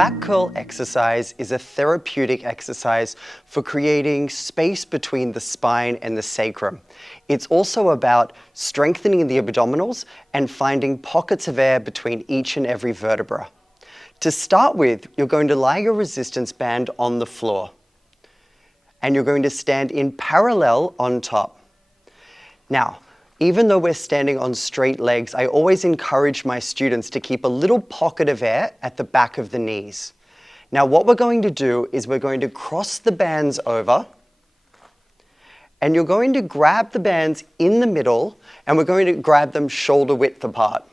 back curl exercise is a therapeutic exercise for creating space between the spine and the sacrum. It's also about strengthening the abdominals and finding pockets of air between each and every vertebra. To start with, you're going to lie your resistance band on the floor, and you're going to stand in parallel on top. Now, even though we're standing on straight legs, I always encourage my students to keep a little pocket of air at the back of the knees. Now, what we're going to do is we're going to cross the bands over, and you're going to grab the bands in the middle, and we're going to grab them shoulder width apart.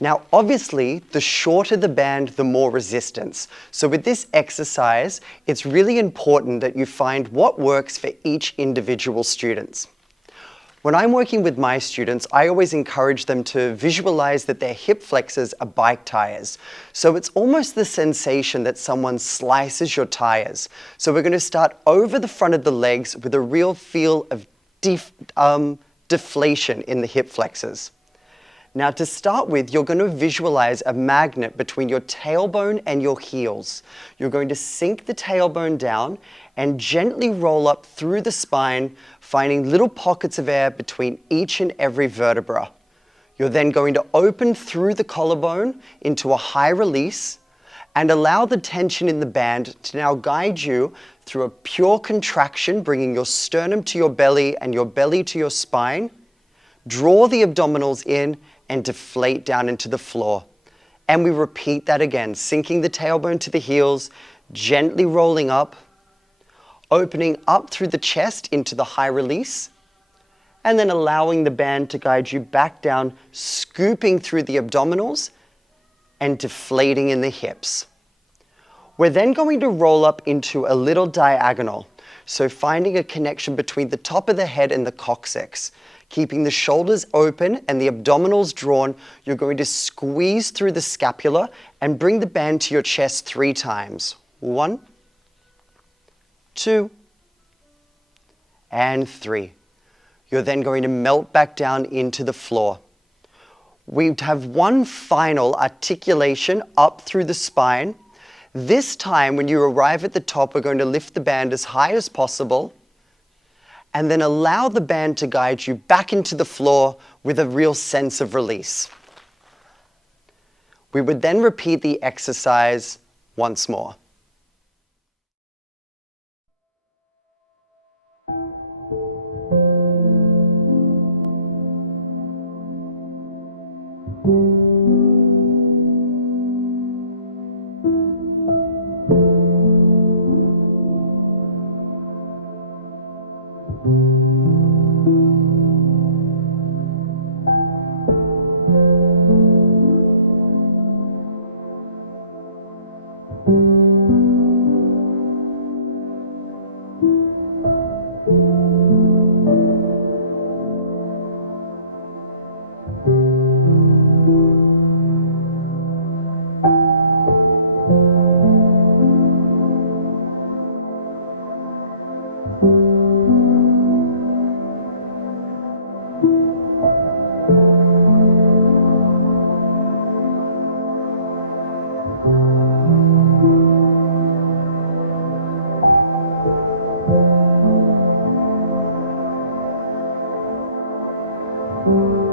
Now, obviously, the shorter the band, the more resistance. So with this exercise, it's really important that you find what works for each individual student. When I'm working with my students, I always encourage them to visualize that their hip flexors are bike tires. So it's almost the sensation that someone slices your tires. So we're going to start over the front of the legs with a real feel of deflation in the hip flexors. Now, to start with, you're going to visualize a magnet between your tailbone and your heels. You're going to sink the tailbone down and gently roll up through the spine, finding little pockets of air between each and every vertebra. You're then going to open through the collarbone into a high release and allow the tension in the band to now guide you through a pure contraction, bringing your sternum to your belly and your belly to your spine. Draw the abdominals in and deflate down into the floor. And we repeat that again, sinking the tailbone to the heels, gently rolling up, opening up through the chest into the high release, and then allowing the band to guide you back down, scooping through the abdominals and deflating in the hips. We're then going to roll up into a little diagonal, so finding a connection between the top of the head and the coccyx. Keeping the shoulders open and the abdominals drawn, you're going to squeeze through the scapula and bring the band to your chest 3 times. 1, 2, and 3. You're then going to melt back down into the floor. We have one final articulation up through the spine. This time, when you arrive at the top, we're going to lift the band as high as possible, and then allow the band to guide you back into the floor with a real sense of release. We would then repeat the exercise once more. Thank you.